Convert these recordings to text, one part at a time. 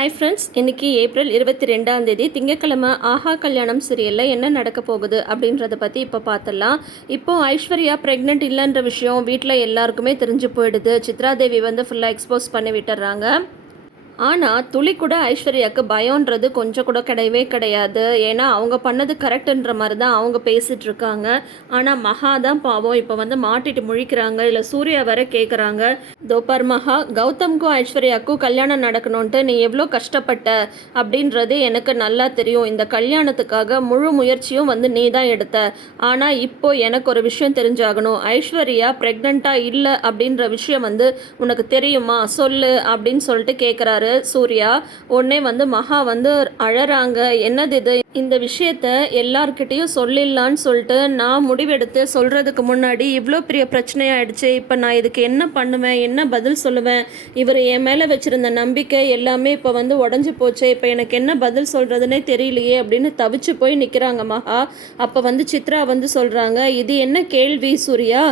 Hi friends இன்னைக்கு April இருபத்தி ரெண்டாம் தேதி திங்கக்கிழமை ஆஹா கல்யாணம் சீரியலில் என்ன நடக்க போகுது அப்படின்றத பற்றி இப்போ பார்த்துடலாம் இப்போது ஐஸ்வர்யா ப்ரெக்னென்ட் இல்லைன்ற விஷயம் வீட்டில் எல்லாருக்குமே தெரிஞ்சு போயிடுது. சித்ராதேவி வந்து ஃபுல்லாக எக்ஸ்போஸ் பண்ணி விட்டுறாங்க. ஆனால் துளி கூட ஐஸ்வர்யாவுக்கு பயம்ன்றது கொஞ்சம் கூட கிடையவே கிடையாது. ஏன்னா அவங்க பண்ணது கரெக்டுன்ற மாதிரி தான் அவங்க பேசிகிட்டு இருக்காங்க. ஆனால் மகா தான் பாவம். இப்போ வந்து மாட்டிட்டு முழிக்கிறாங்க. இல்லை சூர்யா வர கேட்குறாங்க தோப்பர் மகா கௌதம்க்கும் ஐஸ்வர்யாவுக்கும் கல்யாணம் நடக்கணும்ன்ட்டு நீ எவ்வளோ கஷ்டப்பட்ட? அப்படின்றது எனக்கு நல்லா தெரியும். இந்த கல்யாணத்துக்காக முழு முயற்சியும் வந்து நீ தான் எடுத்த. ஆனால் இப்போ எனக்கு ஒரு விஷயம் தெரிஞ்சாகணும். ஐஸ்வர்யா ப்ரெக்னெண்ட்டாக இல்லை அப்படின்ற விஷயம் வந்து உனக்கு தெரியுமா? சொல்லு அப்படின்னு சொல்லிட்டு கேட்குறாரு சூர்யா உடனே வந்து மகா வந்து அழறாங்க. என்னது இது? இந்த விஷயத்த எல்லார்கிட்டேயும் சொல்லிடலான்னு சொல்லிட்டு நான் முடிவெடுத்து சொல்கிறதுக்கு முன்னாடி இவ்வளோ பெரிய பிரச்சனையாயிடுச்சு. இப்போ நான் இதுக்கு என்ன பண்ணுவேன்? என்ன பதில் சொல்லுவேன்? இவர் என் மேலே வச்சுருந்த நம்பிக்கை எல்லாமே இப்போ வந்து உடஞ்சி போச்சு. இப்போ எனக்கு என்ன பதில் சொல்கிறதுனே தெரியலையே அப்படின்னு தவிச்சு போய் நிற்கிறாங்க மகா. அப்போ வந்து சித்ரா வந்து சொல்கிறாங்க இது என்ன கேள்வி சூர்யா?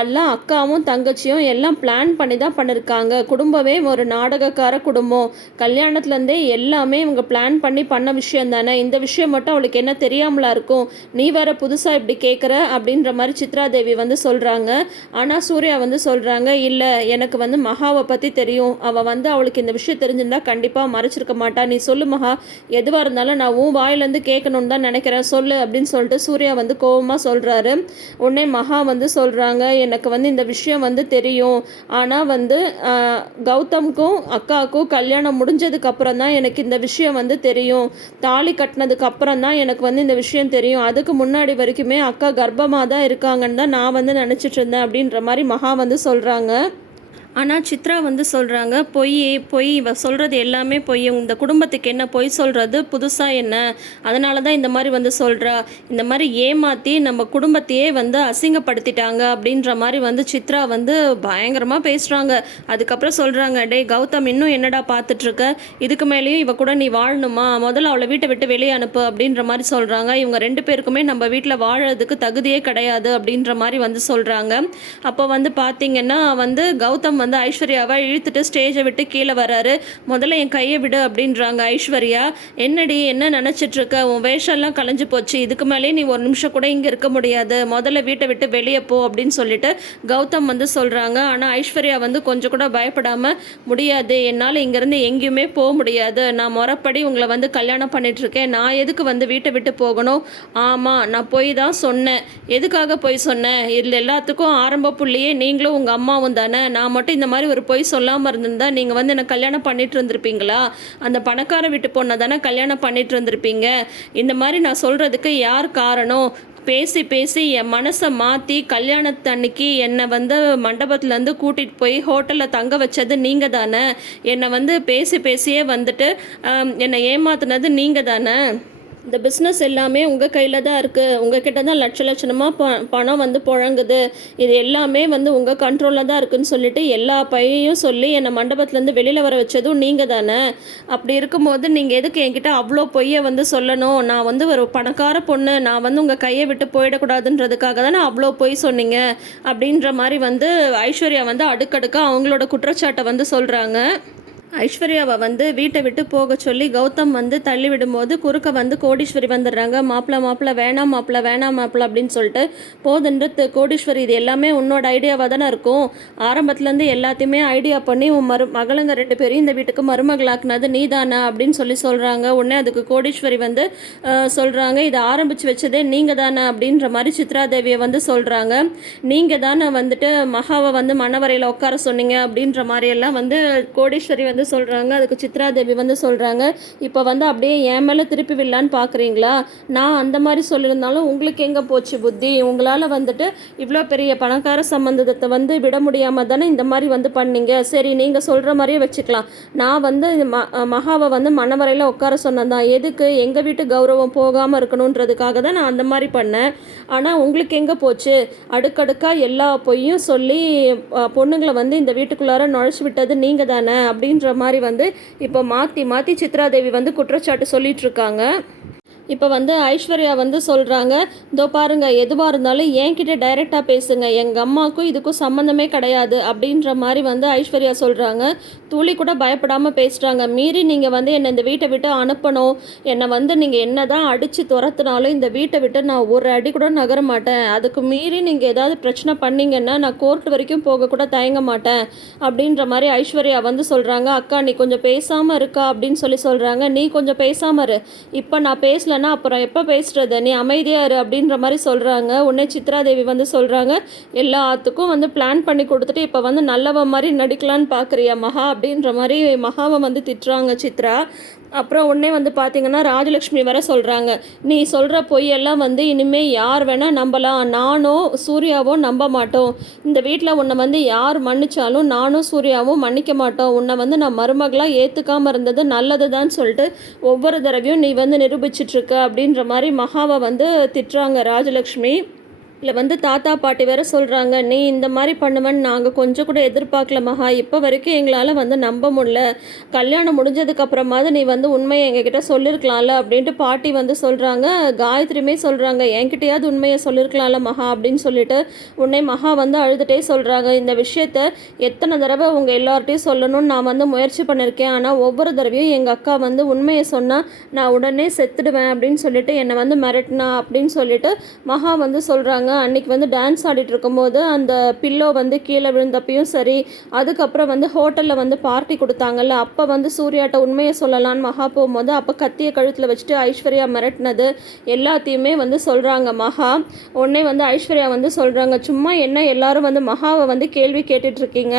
எல்லாம் அக்காவும் தங்கச்சியும் எல்லாம் பிளான் பண்ணி தான் பண்ணியிருக்காங்க குடும்பமே ஒரு நாடகக்கார குடும்பம். கல்யாணத்துலேருந்தே எல்லாமே இவங்க பிளான் பண்ணி பண்ண விஷயம் தானே? இந்த விஷயம் மட்டும் அவளுக்கு என்ன தெரியாமலா இருக்கும்? நீ வேற புதுசாக இப்படி கேட்குற அப்படின்ற மாதிரி சித்ராதேவி வந்து சொல்கிறாங்க ஆனால் சூர்யா வந்து சொல்கிறாங்க இல்லை எனக்கு வந்து மகாவை பற்றி தெரியும். அவள் வந்து அவளுக்கு இந்த விஷயம் தெரிஞ்சிருந்தா கண்டிப்பாக மறைச்சிருக்க மாட்டா. நீ சொல்லு மகா எதுவாக இருந்தாலும் நான் உன் வாயிலேருந்து கேட்கணுன்னு தான் நினைக்கிறேன். சொல்லு அப்படின்னு சொல்லிட்டு சூர்யா வந்து கோபமாக சொல்கிறாரு உடனே மகா வந்து சொல்கிறாங்க எனக்கு வந்து இந்த விஷயம் வந்து தெரியும். ஆனால் வந்து கௌதம்க்கும் அக்காவுக்கும் கல்யாணம் முடிஞ்சதுக்கு அப்புறம் தான் எனக்கு இந்த விஷயம் வந்து தெரியும். தாலி கட்டினதுக்கு அப்புறம் தான் எனக்கு வந்து இந்த விஷயம் தெரியும். அதுக்கு முன்னாடி வரைக்குமே அக்கா கர்ப்பமாக தான் இருக்காங்கன்னு தான் நான் வந்து நினச்சிட்டு இருந்தேன் அப்படின்ற மாதிரி மகா வந்து சொல்கிறாங்க ஆனால் சித்ரா வந்து சொல்கிறாங்க பொய் பொய் இவ சொல்கிறது எல்லாமே பொய் இந்த குடும்பத்துக்கு என்ன பொய் சொல்கிறது புதுசாக என்ன? அதனால தான் இந்த மாதிரி வந்து சொல்கிறா இந்த மாதிரி ஏமாற்றி நம்ம குடும்பத்தையே வந்து அசிங்கப்படுத்திட்டாங்க. அப்படின்ற மாதிரி வந்து சித்ரா வந்து பயங்கரமாக பேசுகிறாங்க அதுக்கப்புறம் சொல்கிறாங்க டேய் கௌதம் இன்னும் என்னடா பார்த்துட்ருக்க இதுக்கு மேலேயும் இவ கூட நீ வாழணுமா? முதல்ல அவளை வீட்டை விட்டு வெளியே அனுப்பு. அப்படின்ற மாதிரி சொல்கிறாங்க இவங்க ரெண்டு பேருக்குமே நம்ம வீட்டில் வாழறதுக்கு தகுதியே கிடையாது அப்படின்ற மாதிரி வந்து சொல்கிறாங்க அப்போ வந்து பார்த்தீங்கன்னா வந்து கௌதம் வந்து வந்து ஐஸ்வர்யாவை இழுத்துட்டு ஸ்டேஜை விட்டு கீழே வராரு முதல்ல என் கையை விடு அப்படின்றாங்க ஐஸ்வர்யா. என்னடி என்ன நினச்சிட்ருக்க? உன் வேஷம்லாம் கலைஞ்சு போச்சு. இதுக்கு மேலே நீ ஒரு நிமிஷம் கூட இங்கே இருக்க முடியாது. முதல்ல வீட்டை விட்டு வெளியே போ அப்படின்னு சொல்லிட்டு கௌதம் வந்து சொல்கிறாங்க ஆனால் ஐஸ்வர்யா வந்து கொஞ்சம் கூட பயப்படாமல் முடியாது. என்னால் இங்கேருந்து எங்கேயுமே போக முடியாது. நான் முறப்படி உங்களை வந்து கல்யாணம் பண்ணிகிட்ருக்கேன் நான் எதுக்கு வந்து வீட்டை விட்டு போகணும்? ஆமாம் நான் போய் தான் சொன்னேன். எதுக்காக போய் சொன்னேன்? இதில் எல்லாத்துக்கும் ஆரம்ப புள்ளியே நீங்களும் உங்கள் அம்மாவும் தானே. நான் மட்டும் இந்த மாதிரி ஒரு பொய் சொல்லாமல் இருந்திருந்தா நீங்கள் வந்து என்னை கல்யாணம் பண்ணிட்டு இருந்திருப்பீங்களா? அந்த பணக்கார வீட்டு பொண்ணை தானே கல்யாணம் பண்ணிட்டு இருந்திருப்பீங்க? இந்த மாதிரி நான் சொல்கிறதுக்கு யார் காரணம்? பேசி பேசி என் மனசை மாற்றி கல்யாணத்தன்னைக்கு என்னை வந்து மண்டபத்துலேருந்து கூட்டிகிட்டு போய் ஹோட்டலில் தங்க வச்சது நீங்கள் தானே? என்னை வந்து பேசி பேசியே வந்துட்டு என்னை ஏமாத்துனது நீங்கள் தானே? இந்த பிஸ்னஸ் எல்லாமே உங்கள் கையில் தான் இருக்குது உங்கள் கிட்ட தான் லட்ச லட்சணமாக ப பணம் வந்து புழங்குது. இது எல்லாமே வந்து உங்கள் கண்ட்ரோலில் தான் இருக்குன்னு சொல்லிட்டு எல்லா பையையும் சொல்லி என்னை மண்டபத்துலேருந்து வெளியில் வர வச்சதும் நீங்கள் தானே. அப்படி இருக்கும்போது நீங்கள் எதுக்கு என்கிட்ட அவ்வளோ பொய்யை வந்து சொல்லணும்? நான் வந்து ஒரு பணக்கார பொண்ணு. நான் வந்து உங்கள் கையை விட்டு போயிடக்கூடாதுன்றதுக்காக தானே அவ்வளோ பொய் சொன்னீங்க? அப்படின்ற மாதிரி வந்து ஐஸ்வர்யா வந்து அடுக்கடுக்காக அவங்களோட குற்றச்சாட்டை வந்து சொல்கிறாங்க ஐஸ்வர்யாவை வந்து வீட்டை விட்டு போக சொல்லி கௌதம் வந்து தள்ளி விடும்போது குறுக்க வந்து கோடீஸ்வரி வந்துடுறாங்க. மாப்பிள்ள மாப்பிள்ள வேணாம் மாப்பிள்ள வேணாம் மாப்பிள்ள அப்படின்னு சொல்லிட்டு போதுன்றது கோடீஸ்வரி இது எல்லாமே உன்னோட ஐடியாவாக தானே இருக்கும்? ஆரம்பத்துலேருந்து எல்லாத்தையுமே ஐடியா பண்ணி உன் மரு மகளுங்க ரெண்டு பேரையும் இந்த வீட்டுக்கு மருமகளாக்குனது நீ தானே அப்படின்னு சொல்லி சொல்கிறாங்க உடனே அதுக்கு கோடீஸ்வரி வந்து சொல்கிறாங்க இதை ஆரம்பித்து வச்சதே நீங்கள் தானே? அப்படின்ற மாதிரி சித்ராதேவியை வந்து சொல்கிறாங்க நீங்கள் தானே வந்துட்டு மகாவை வந்து மணவரையில் உட்கார சொன்னீங்க அப்படின்ற மாதிரியெல்லாம் வந்து கோடீஸ்வரி வந்து சொல்கிறாங்க அதுக்கு சித்ரா தேவி வந்து சொல்கிறாங்க இப்போ வந்து அப்படியே என் மேலே திருப்பி விடலான்னு பார்க்குறீங்களா நான் அந்த மாதிரி சொல்லியிருந்தாலும் உங்களுக்கு எங்கே போச்சு புத்தி? உங்களால் வந்துட்டு இவ்வளோ பெரிய பணக்கார சம்பந்தத்தை வந்து விட முடியாமல் தானே இந்த மாதிரி வந்து பண்ணீங்க? சரி நீங்கள் சொல்கிற மாதிரியே வச்சுக்கலாம். நான் வந்து மகாவை வந்து மணவரையில் உட்கார சொன்னேன் தான். எதுக்கு? எங்கள் வீட்டு கௌரவம் போகாமல் இருக்கணுன்றதுக்காக தான் நான் அந்த மாதிரி பண்ணேன். ஆனால் உங்களுக்கு எங்கே போச்சு? அடுக்கடுக்காக எல்லா பொய்யும் சொல்லி பொண்ணுங்களை வந்து இந்த வீட்டுக்குள்ளார நுழைச்சி விட்டது நீங்கள் தானே அப்படின்ற மாதிரி வந்து இப்போ மாற்றி மாற்றி சித்ராதேவி வந்து குற்றச்சாட்டு சொல்லிட்டு இருக்காங்க இப்போ வந்து ஐஸ்வர்யா வந்து சொல்கிறாங்க இதோ பாருங்கள் எதுவாக இருந்தாலும் என்கிட்ட டைரெக்டாக பேசுங்க. எங்கள் அம்மாவுக்கும் இதுக்கும் சம்மந்தமே கிடையாது. அப்படின்ற மாதிரி வந்து ஐஸ்வர்யா சொல்கிறாங்க துளி கூட பயப்படாமல் பேசுகிறாங்க மீறி நீங்கள் வந்து என்னை இந்த வீட்டை விட்டு அனுப்பணும். என்னை வந்து நீங்கள் என்ன தான் அடித்து துரத்துனாலும் இந்த வீட்டை விட்டு நான் ஒரு அடி கூட நகர மாட்டேன். அதுக்கு மீறி நீங்கள் ஏதாவது பிரச்சனை பண்ணிங்கன்னா நான் கோர்ட் வரைக்கும் போக கூட தயங்க மாட்டேன். அப்படின்ற மாதிரி ஐஸ்வர்யா வந்து சொல்கிறாங்க அக்கா நீ கொஞ்சம் பேசாமல் இருக்கா? அப்படின்னு சொல்லி சொல்கிறாங்க நீ கொஞ்சம் பேசாமல் இரு. இப்போ நான் பேசலைன்னா அப்புறம் எப்போ பேசுறது? நீ அமைதியாக இரு. அப்படின்ற மாதிரி சொல்கிறாங்க உடனே சித்ராதேவி வந்து சொல்கிறாங்க எல்லாத்துக்கும் வந்து பிளான் பண்ணி கொடுத்துட்டு இப்போ வந்து நல்லவ மாதிரி நடிக்கலான்னு பார்க்குறியா மகா? அப்படின்ற மாதிரி மகாவை வந்து திட்டுறாங்க சித்ரா. அப்புறம் உடனே வந்து பார்த்தீங்கன்னா ராஜலக்ஷ்மி வர சொல்கிறாங்க நீ சொல்கிற பொய்யெல்லாம் வந்து இனிமேல் யார் வேணால் நம்பலாம். நானோ சூர்யாவோ நம்ப மாட்டோம். இந்த வீட்டில் உன்னை வந்து யார் மன்னிச்சாலும் நானும் சூர்யாவும் மன்னிக்க மாட்டோம். உன்னை வந்து நான் மருமகளாக ஏற்றுக்காமல் இருந்தது நல்லது தான் சொல்லிட்டு ஒவ்வொரு தடவையும் நீ வந்து நிரூபிச்சிட்ருக்க அப்படின்ற மாதிரி மகாவை வந்து திட்டுறாங்க ராஜலக்ஷ்மி. இல்லை வந்து தாத்தா பாட்டி வேற சொல்கிறாங்க நீ இந்த மாதிரி பண்ணுவேன்னு நாங்கள் கொஞ்சம் கூட எதிர்பார்க்கல மகா. இப்போ வரைக்கும் எங்களால் வந்து நம்ப முடியல. கல்யாணம் முடிஞ்சதுக்கப்புறமாவது நீ வந்து உண்மையை எங்ககிட்ட சொல்லியிருக்கலாம்ல அப்படின்ட்டு பாட்டி வந்து சொல்கிறாங்க காயத்ரியுமே சொல்கிறாங்க என்கிட்டயாவது உண்மையை சொல்லியிருக்கலாம்ல மகா அப்படின்னு சொல்லிட்டு உன்னை மகா வந்து அழுதுகிட்டே சொல்கிறாங்க இந்த விஷயத்த எத்தனை தடவை உங்கள் எல்லார்ட்டையும் சொல்லணும்னு நான் வந்து முயற்சி பண்ணியிருக்கேன் ஆனால் ஒவ்வொரு தடவையும் எங்கள் அக்கா வந்து உண்மையை சொன்னால் நான் உடனே செத்துடுவேன் அப்படின்னு சொல்லிட்டு என்னை வந்து மிரட்டினா அப்படின்னு சொல்லிட்டு மகா வந்து சொல்கிறாங்க அன்னைக்கு வந்து டான்ஸ் ஆடிட்டு இருக்கும்போது அந்த பில்லோ வந்து கீழே விழுந்தப்பையும் சரி அதுக்கப்புறம் வந்து ஹோட்டலில் வந்து பார்ட்டி கொடுத்தாங்கல்ல அப்போ வந்து சூர்யாட்ட உண்மையை சொல்லலான்னு மகா போகும்போது அப்போ கத்தியை கழுத்தில் வச்சுட்டு ஐஸ்வர்யா மிரட்டினது எல்லாத்தையுமே வந்து சொல்கிறாங்க மகா. உடனே வந்து ஐஸ்வர்யா வந்து சொல்கிறாங்க சும்மா என்ன எல்லாரும் வந்து மகாவை வந்து கேள்வி கேட்டுட்டு இருக்கீங்க.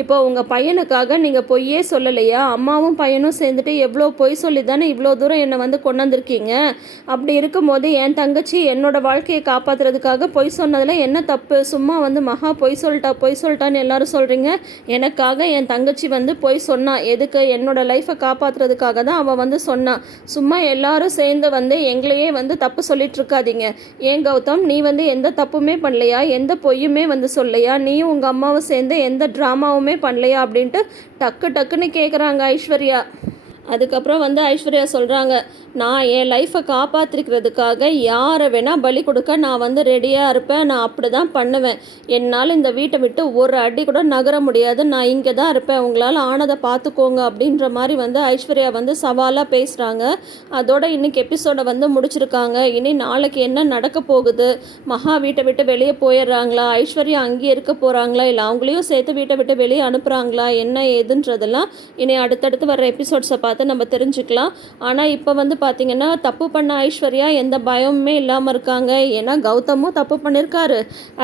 இப்போ உங்கள் பையனுக்காக நீங்கள் பொய்யே சொல்லலையா? அம்மாவும் பையனும் சேர்ந்துட்டு எவ்வளோ பொய் சொல்லி தானே இவ்வளோ தூரம் என்னை வந்து கொண்டு வந்திருக்கீங்க? அப்படி இருக்கும்போது என் தங்கச்சி என்னோட வாழ்க்கையை காப்பாற்றுறதுக்காக பொய் சொன்னதில் என்ன தப்பு? சும்மா வந்து மகா பொய் சொல்லிட்டா பொய் சொல்லிட்டான்னு எல்லாரும் சொல்கிறீங்க எனக்காக என் தங்கச்சி வந்து பொய் சொன்னா. எதுக்கு? என்னோடய லைஃப்பை காப்பாற்றுறதுக்காக தான் அவள் வந்து சொன்னான் சும்மா எல்லாரும் சேர்ந்து வந்து எங்களையே வந்து தப்பு சொல்லிட்டு இருக்காதீங்க. ஏன் கௌதம்? நீ வந்து எந்த தப்புமே பண்ணலையா? எந்த பொய்யுமே வந்து சொல்லையா நீயும் உங்கள் அம்மாவும் சேர்ந்து எந்த ட்ராமாவுமே பண்ணலையா? அப்படின்ட்டு டக்கு டக்குன்னு கேட்குறாங்க ஐஸ்வர்யா. அதுக்கப்புறம் வந்து ஐஸ்வர்யா சொல்கிறாங்க நான் என் லைஃப்பை காப்பாற்றிக்கிறதுக்காக யாரை வேணால் பலி கொடுக்க நான் வந்து ரெடியாக இருப்பேன். நான் அப்படி தான் பண்ணுவேன். என்னால் இந்த வீட்டை விட்டு ஒரு அடி கூட நகர முடியாது. நான் இங்கே தான் இருப்பேன். உங்களால் ஆனதை பார்த்துக்கோங்க. அப்படின்ற மாதிரி வந்து ஐஸ்வர்யா வந்து சவாலாக பேசுகிறாங்க அதோட இன்னைக்கு எபிசோடை வந்து முடிச்சிருக்காங்க. இனி நாளைக்கு என்ன நடக்க போகுது? மகா வீட்டை விட்டு வெளியே போயிடுறாங்களா? ஐஸ்வர்யா அங்கேயே இருக்க போகிறாங்களா இல்லை அவங்களையும் சேர்த்து வீட்டை விட்டு வெளியே அனுப்புகிறாங்களா என்ன ஏதுன்றதெல்லாம் இனி அடுத்தடுத்து வர எபிசோட்ஸை பார்த்து நம்ம தெரிஞ்சுக்கலாம். ஆனால் இப்போ வந்து பார்த்திங்கன்னா தப்பு பண்ண ஐஸ்வர்யா எந்த பயமுமே இல்லாமல் இருக்காங்க. ஏன்னா கௌதமும் தப்பு பண்ணியிருக்காரு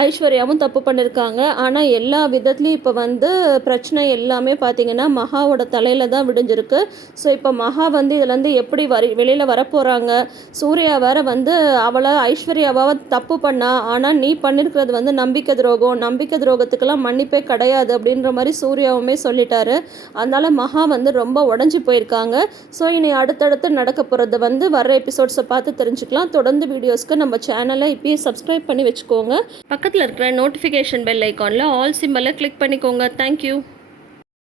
ஐஸ்வர்யாவும் தப்பு பண்ணியிருக்காங்க ஆனால் எல்லா விதத்துலேயும் இப்போ வந்து பிரச்சனை எல்லாமே பார்த்திங்கன்னா மகாவோட தலையில் தான் விடிஞ்சிருக்கு. ஸோ இப்போ மகா வந்து இதுலேருந்து எப்படி வரி வெளியில் வரப்போகிறாங்க சூர்யா வேற வந்து அவளை ஐஸ்வர்யாவாக தப்பு பண்ணா. ஆனால் நீ பண்ணியிருக்கிறது வந்து நம்பிக்கை துரோகம். நம்பிக்கை துரோகத்துக்கெல்லாம் மன்னிப்பே கிடையாது அப்படின்ற மாதிரி சூர்யாவுமே சொல்லிட்டாரு. அதனால் மகா வந்து ரொம்ப உடஞ்சி போயிருக்காங்க ஸோ இனி அடுத்தடுத்து நடக்க போகிறது வந்து வர எபிசோட்ஸை பார்த்து தெரிஞ்சுக்கலாம். தொடர்ந்து வீடியோஸ்க்கு நம்ம சேனலை இப்போயே சப்ஸ்கிரைப் பண்ணி வச்சுக்கோங்க. பக்கத்தில் இருக்கிற நோட்டிஃபிகேஷன் பெல் ஐக்கானில் ஆல் சிம்பலை கிளிக் பண்ணிக்கோங்க. Thank you